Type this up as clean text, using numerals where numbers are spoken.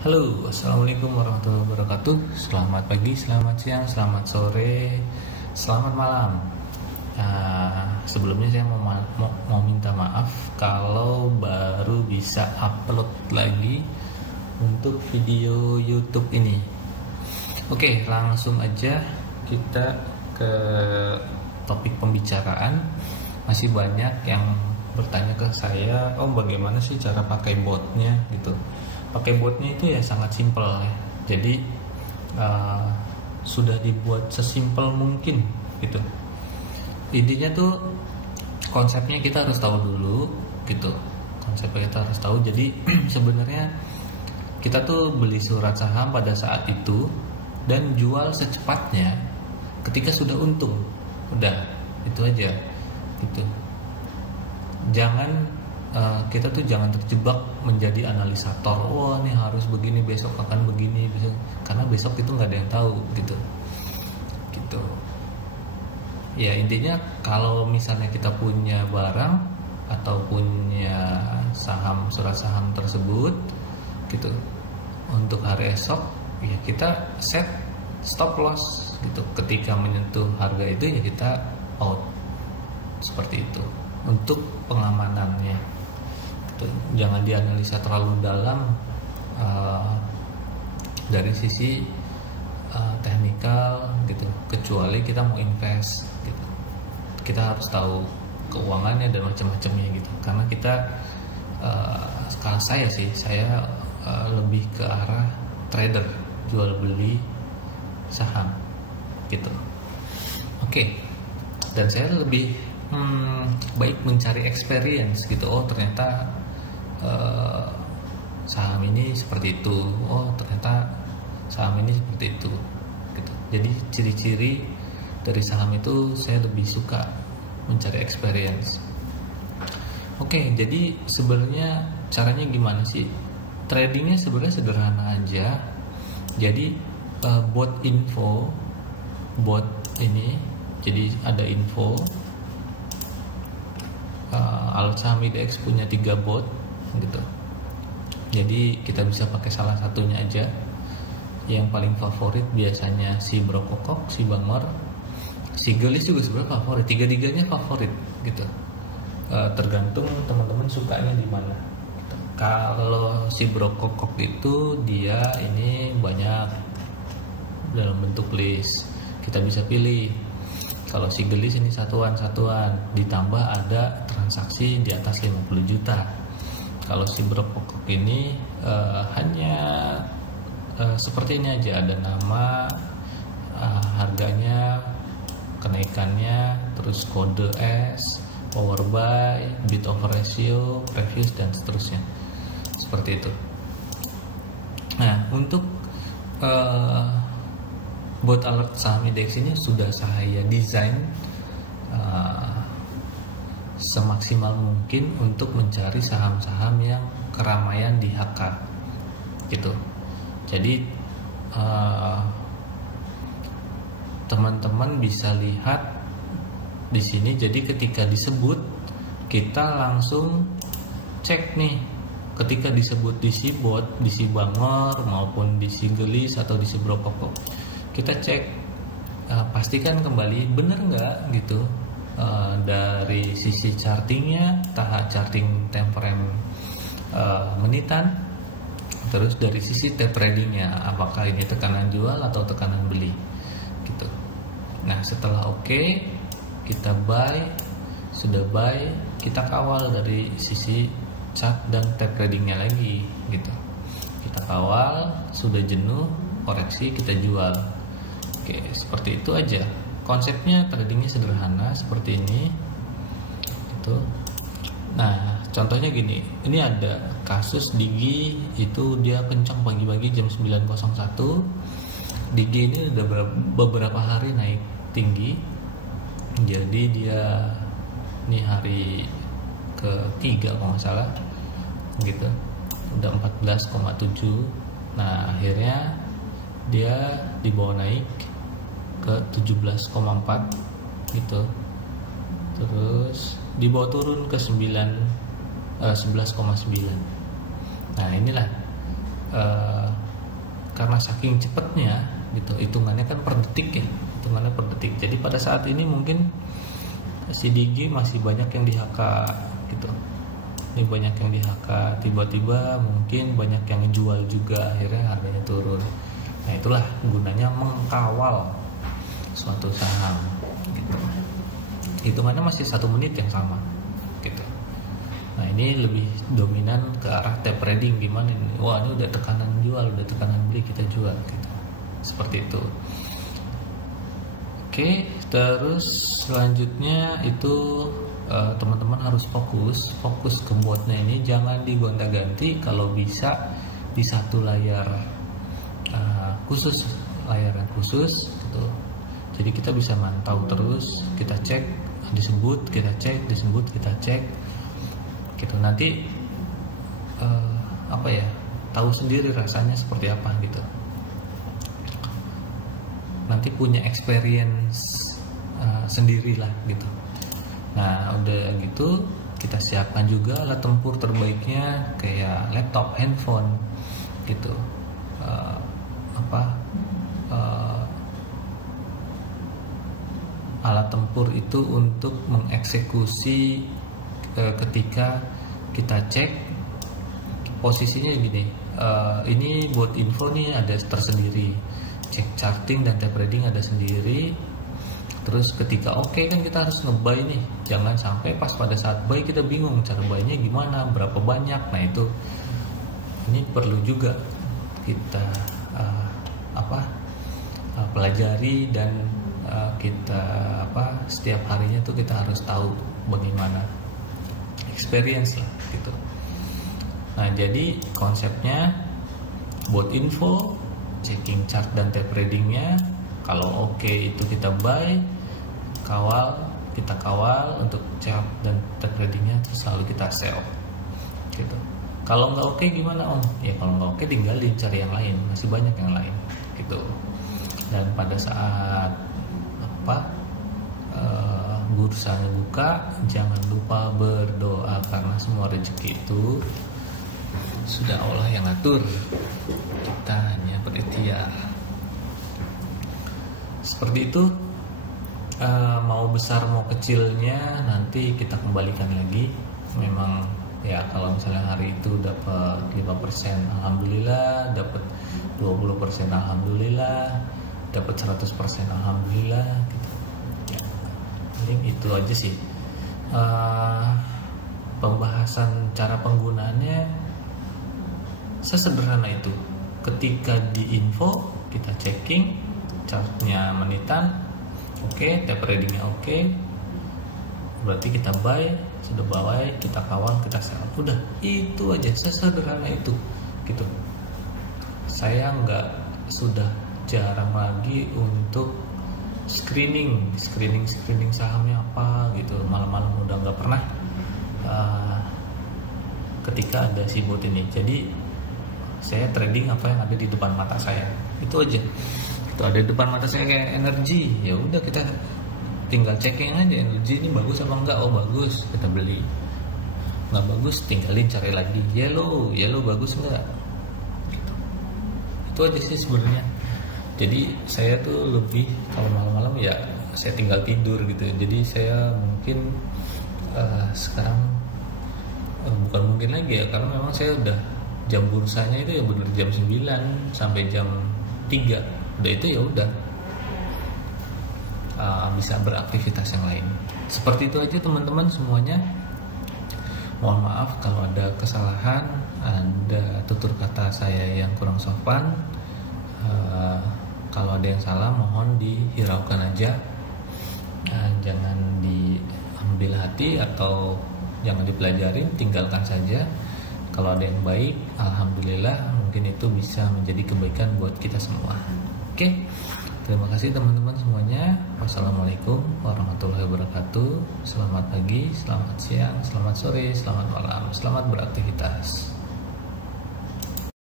Halo, assalamualaikum warahmatullahi wabarakatuh. Selamat pagi, selamat siang, selamat sore, selamat malam. Sebelumnya saya mau minta maaf kalau baru bisa upload lagi untuk video YouTube ini. Oke, langsung aja kita ke topik pembicaraan. Masih banyak yang bertanya ke saya, bagaimana sih cara pakai botnya gitu. Pakai botnya itu ya sangat simpel ya. Jadi sudah dibuat sesimpel mungkin gitu. Intinya tuh konsepnya kita harus tahu dulu gitu. Konsepnya kita harus tahu. Jadi sebenarnya kita tuh beli surat saham pada saat itu dan jual secepatnya ketika sudah untung. Udah, itu aja gitu. Kita tuh jangan terjebak menjadi analisator. Ini harus begini, besok akan begini, besok. Karena besok itu nggak ada yang tahu gitu. Ya intinya kalau misalnya kita punya barang atau punya saham, surat saham tersebut gitu, untuk hari esok ya kita set stop loss gitu. Ketika menyentuh harga itu ya kita out, seperti itu untuk pengamanannya. Jangan dianalisa terlalu dalam dari sisi teknikal gitu, kecuali kita mau invest gitu. Kita harus tahu keuangannya dan macam-macamnya gitu. Karena kita kalau saya lebih ke arah trader, jual beli saham gitu. Oke. Dan saya lebih baik mencari experience gitu. Ternyata saham ini seperti itu. Ternyata saham ini seperti itu gitu. Jadi ciri-ciri dari saham itu saya lebih suka mencari experience. Oke, jadi sebenarnya caranya gimana sih? Tradingnya sebenarnya sederhana aja. Jadi bot ini, jadi ada info. Alat saham IDX punya 3 bot gitu. Jadi kita bisa pakai salah satunya aja. Yang paling favorit biasanya si Brokokok, si Bangor, si Gelis juga sebenarnya favorit. Tiga-tiganya favorit gitu. Tergantung teman-teman sukanya di mana. Gitu. Kalau si Brokokok itu dia ini banyak dalam bentuk list. Kita bisa pilih. Kalau si Gelis ini satuan-satuan, ditambah ada transaksi di atas 50 juta. Kalau si Brokokok ini hanya seperti ini aja, ada nama, harganya, kenaikannya, terus kode S, power buy, bid over ratio, previous dan seterusnya. Seperti itu. Nah, untuk bot alert saham indeks ini sudah saya desain semaksimal mungkin untuk mencari saham-saham yang keramaian di HK gitu. Jadi teman-teman bisa lihat di sini. Jadi ketika disebut kita langsung cek nih. Ketika disebut di si bot, di si Bangor maupun di si Gelis atau di si Brokokok, kita cek pastikan kembali benar nggak gitu. Dari sisi chartingnya, charting time frame menitan, terus dari sisi tape readingnya, apakah ini tekanan jual atau tekanan beli gitu. Nah setelah oke, kita buy, sudah buy, kita kawal dari sisi chart dan tape readingnya lagi gitu. Kita kawal, sudah jenuh koreksi, kita jual. Oke, seperti itu aja. Konsepnya tradingnya sederhana seperti ini itu. Nah contohnya gini, ini ada kasus Digi, itu dia kencang pagi-pagi jam 9.01. Digi ini udah beberapa hari naik tinggi. Jadi dia ini hari ketiga kalau nggak salah gitu, udah 14,7. Nah akhirnya dia dibawa naik ke 17,4 gitu, terus dibawa turun ke 11,9. Nah inilah karena saking cepatnya gitu, hitungannya kan per detik ya, hitungannya per detik. Jadi pada saat ini mungkin si Digi masih banyak yang di HK gitu. Ini banyak yang di HK, tiba-tiba mungkin banyak yang jual juga, akhirnya harganya turun. Nah itulah gunanya mengkawal suatu saham gitu. Hitungannya masih 1 menit yang sama gitu. Nah ini lebih dominan ke arah tape trading. Gimana ini? Wah ini udah tekanan jual, udah tekanan beli, kita jual gitu. Seperti itu. Oke, terus selanjutnya itu teman-teman harus fokus ke botnya ini, jangan digonta-ganti. Kalau bisa di satu layar khusus, layaran khusus gitu. Jadi kita bisa mantau terus, kita cek disebut, kita cek disebut, kita cek gitu. Nanti tahu sendiri rasanya seperti apa gitu. Nanti punya experience sendirilah gitu. Nah udah gitu kita siapkan juga alat tempur terbaiknya kayak laptop, handphone gitu. Alat tempur itu untuk mengeksekusi ketika kita cek posisinya gini. Ini buat info nih ada tersendiri, cek charting dan tape trading ada sendiri. Terus ketika oke kan kita harus nge-buy nih, jangan sampai pas pada saat buy kita bingung cara buy-nya gimana, berapa banyak. Nah itu ini perlu juga kita pelajari dan kita setiap harinya tuh kita harus tahu bagaimana, experience lah gitu. Nah jadi konsepnya buat info, checking chart dan tape readingnya. Kalau oke itu kita buy, kita kawal untuk chart dan tape readingnya, terus selalu kita sell gitu. Kalau nggak oke gimana Om? Ya kalau nggak oke tinggalin, cari yang lain, masih banyak yang lain gitu. Dan pada saat bursanya buka, jangan lupa berdoa karena semua rezeki itu sudah Allah yang atur, kita hanya berikhtiar. Seperti itu. Mau besar mau kecilnya nanti kita kembalikan lagi. Memang ya kalau misalnya hari itu dapat 5% alhamdulillah, dapat 20% alhamdulillah, dapat 100% alhamdulillah gitu. Ya, paling itu aja sih. Pembahasan cara penggunaannya sesederhana itu. Ketika di info kita checking chartnya menitan, oke, tape readingnya oke, berarti kita buy, sudah buy, kita kawal, kita sell. Udah itu aja, sesederhana itu gitu. Saya sudah jarang lagi untuk screening sahamnya apa gitu. Malam-malam udah nggak pernah ketika ada si bot ini. Jadi saya trading apa yang ada di depan mata saya, itu aja. Itu ada di depan mata saya kayak energi, ya udah kita tinggal checking aja energi ini bagus apa enggak. Oh bagus, kita beli. Nggak bagus tinggalin, cari lagi. Yellow bagus enggak gitu. Itu aja sih sebenarnya. Jadi saya tuh lebih kalau malam-malam ya saya tinggal tidur gitu. Jadi saya mungkin sekarang bukan mungkin lagi ya, karena memang saya udah jam bursanya itu ya benar jam 9 sampai jam 3. Udah itu ya udah bisa beraktivitas yang lain. Seperti itu aja teman-teman semuanya. Mohon maaf kalau ada kesalahan, ada tutur kata saya yang kurang sopan. Kalau ada yang salah mohon dihiraukan aja, jangan diambil hati atau jangan dipelajarin, tinggalkan saja. Kalau ada yang baik, alhamdulillah, mungkin itu bisa menjadi kebaikan buat kita semua. Oke, terima kasih teman-teman semuanya. Wassalamualaikum warahmatullahi wabarakatuh. Selamat pagi, selamat siang, selamat sore, selamat malam, selamat beraktivitas.